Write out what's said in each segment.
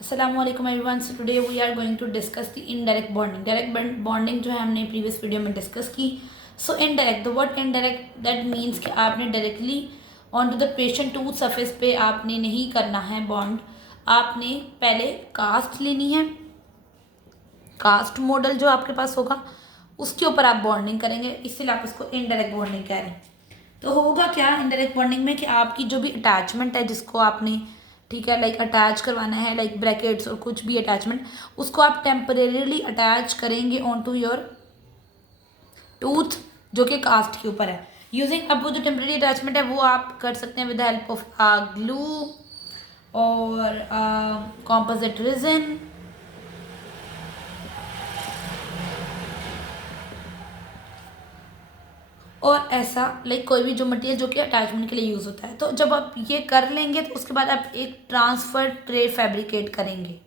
Assalamualaikum everyone. So today we are going to discuss the indirect bonding. Direct bonding जो है हमने previous video में discuss की. So indirect, the word indirect that means कि आपने directly on to the patient tooth surface पे आपने नहीं करना है बॉन्ड. आपने पहले कास्ट लेनी है. कास्ट मॉडल जो आपके पास होगा उसके ऊपर आप बॉन्डिंग करेंगे, इसलिए आप उसको इनडायरेक्ट बॉन्डिंग कह रहे हैं. तो होगा क्या इनडायरेक्ट बॉन्डिंग में कि आपकी जो भी अटैचमेंट है जिसको आपने ठीक है लाइक अटैच करवाना है, लाइक ब्रैकेट्स और कुछ भी अटैचमेंट, उसको आप टेम्परेरीली अटैच करेंगे ऑन टू योर टूथ जो कि कास्ट के ऊपर है. यूजिंग अब वो जो टेम्परेरी अटैचमेंट है वो आप कर सकते हैं with the help of glue और कॉम्पोजिट रेजिन. और ऐसा लाइक कोई भी जो मटेरियल जो कि अटैचमेंट के लिए यूज़ होता है. तो जब आप ये कर लेंगे तो उसके बाद आप एक ट्रांसफ़र ट्रे फैब्रिकेट करेंगे.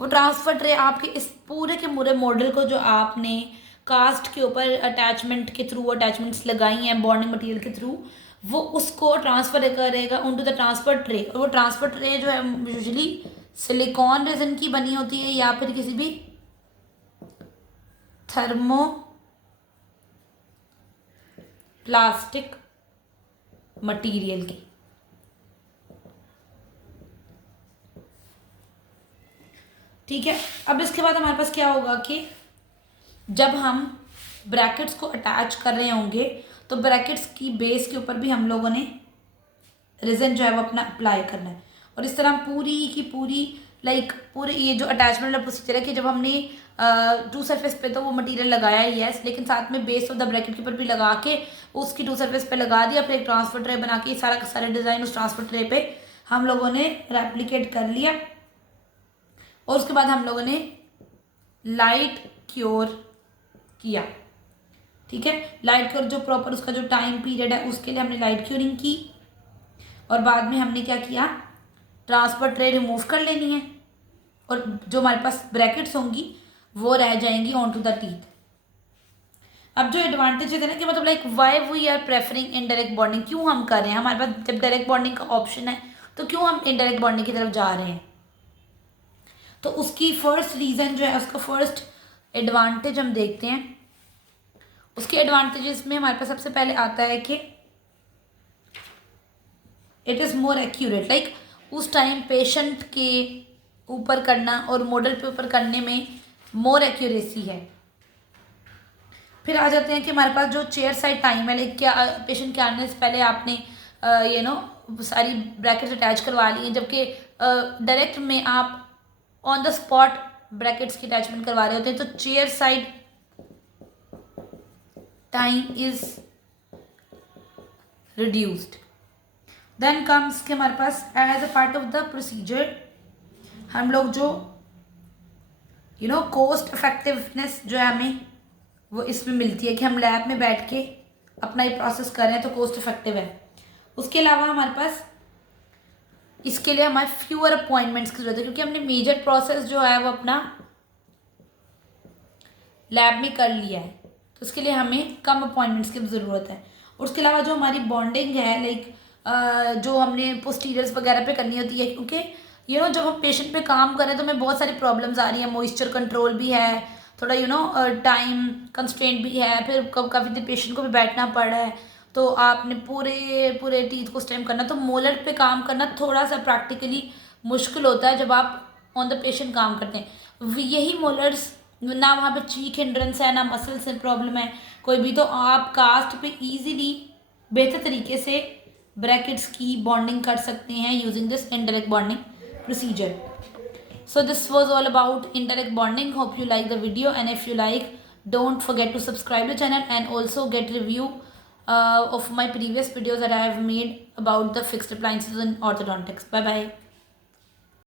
वो ट्रांसफ़र ट्रे आपके इस पूरे के पूरे मॉडल को जो आपने कास्ट के ऊपर अटैचमेंट के थ्रू अटैचमेंट्स लगाई हैं बॉन्डिंग मटेरियल के थ्रू, वो उसको ट्रांसफ़र करेगा on to the transfer tray. और वो ट्रांसफ़र ट्रे जो है यूजुअली सिलिकॉन रेजिन की बनी होती है या फिर किसी भी थर्मो प्लास्टिक मटेरियल की. ठीक है. अब इसके बाद हमारे पास क्या होगा कि जब हम ब्रैकेट्स को अटैच कर रहे होंगे तो ब्रैकेट्स की बेस के ऊपर भी हम लोगों ने रेजिन जो है वो अपना अप्लाई करना है. और इस तरह पूरी की पूरी लाइक पूरे ये जो अटैचमेंट वाला प्रोसीजर है कि जब हमने टू सरफेस पे तो वो मटेरियल लगाया ही है, लेकिन साथ में बेस ऑफ द ब्रैकेट के ऊपर भी लगा के उसकी टू सरफेस पे लगा दिया, फिर एक ट्रांसफर ट्रे बना के सारा का सारा डिज़ाइन उस ट्रांसफर ट्रे पे हम लोगों ने रेप्लिकेट कर लिया. और उसके बाद हम लोगों ने लाइट क्योर किया. ठीक है. लाइट क्योर जो प्रॉपर उसका जो टाइम पीरियड है उसके लिए हमने लाइट क्योरिंग की. और बाद में हमने क्या किया, ट्रांसफर ट्रे रिमूव कर लेनी है और जो हमारे पास ब्रैकेट्स होंगी वो रह जाएंगी ऑन टू द टीथ. अब जो एडवांटेजेस है ना कि मतलब like why we are preferring indirect bonding, क्यों हम कर रहे हैं, हमारे पास जब डायरेक्ट बॉन्डिंग का ऑप्शन है तो क्यों हम इनडायरेक्ट बॉन्डिंग की तरफ जा रहे हैं. तो उसकी फर्स्ट रीज़न जो है, उसका फर्स्ट एडवांटेज हम देखते हैं. उसके एडवांटेजेस में हमारे पास सबसे पहले आता है कि it is more accurate. Like उस टाइम पेशेंट के ऊपर करना और मॉडल पे ऊपर करने में मोर एक्यूरेसी है. फिर आ जाते हैं कि हमारे पास जो चेयर साइड टाइम है, लाइक क्या पेशेंट के आने से पहले आपने सारी ब्रैकेट्स अटैच करवा ली हैं, जबकि डायरेक्ट में आप ऑन द स्पॉट ब्रैकेट्स की अटैचमेंट करवा रहे होते हैं. तो chair side time is reduced. Then comes कि हमारे पास as a part of the procedure हम लोग जो कॉस्ट इफेक्टिवनेस जो है हमें वो इसमें मिलती है कि हम लैब में बैठ के अपना ये प्रोसेस कर रहे हैं तो कॉस्ट इफेक्टिव है. उसके अलावा हमारे पास इसके लिए हमारे फ्यूअर अपॉइंटमेंट्स की ज़रूरत है क्योंकि हमने मेजर प्रोसेस जो है वो अपना लैब में कर लिया है, तो उसके लिए हमें कम अपॉइंटमेंट्स की ज़रूरत है. और उसके अलावा जो हमारी बॉन्डिंग है लाइक जो हमने पोस्टीरियर्स वगैरह पे करनी होती है, क्योंकि जब हम पेशेंट पे काम कर रहे हैं तो हमें बहुत सारी प्रॉब्लम्स आ रही हैं. मॉइस्चर कंट्रोल भी है, थोड़ा टाइम कंस्ट्रेंट भी है, फिर काफ़ी देर पेशेंट को भी बैठना पड़ रहा है, तो आपने पूरे टीथ को स्टेम करना, तो मोलर पे काम करना थोड़ा सा प्रैक्टिकली मुश्किल होता है जब आप ऑन द पेशेंट काम करते हैं. यही मोलर्स ना वहाँ पे चीक हिंड्रेंस है ना मसल से प्रॉब्लम है कोई भी, तो आप कास्ट पे इजीली बेहतर तरीके से ब्रैकेट्स की बॉन्डिंग कर सकते हैं using this indirect bonding procedure. So this was all about indirect bonding. Hope you like the video, and if you like, don't forget to subscribe to the channel and also get review of my previous videos that I have made about the fixed appliances in orthodontics. Bye bye.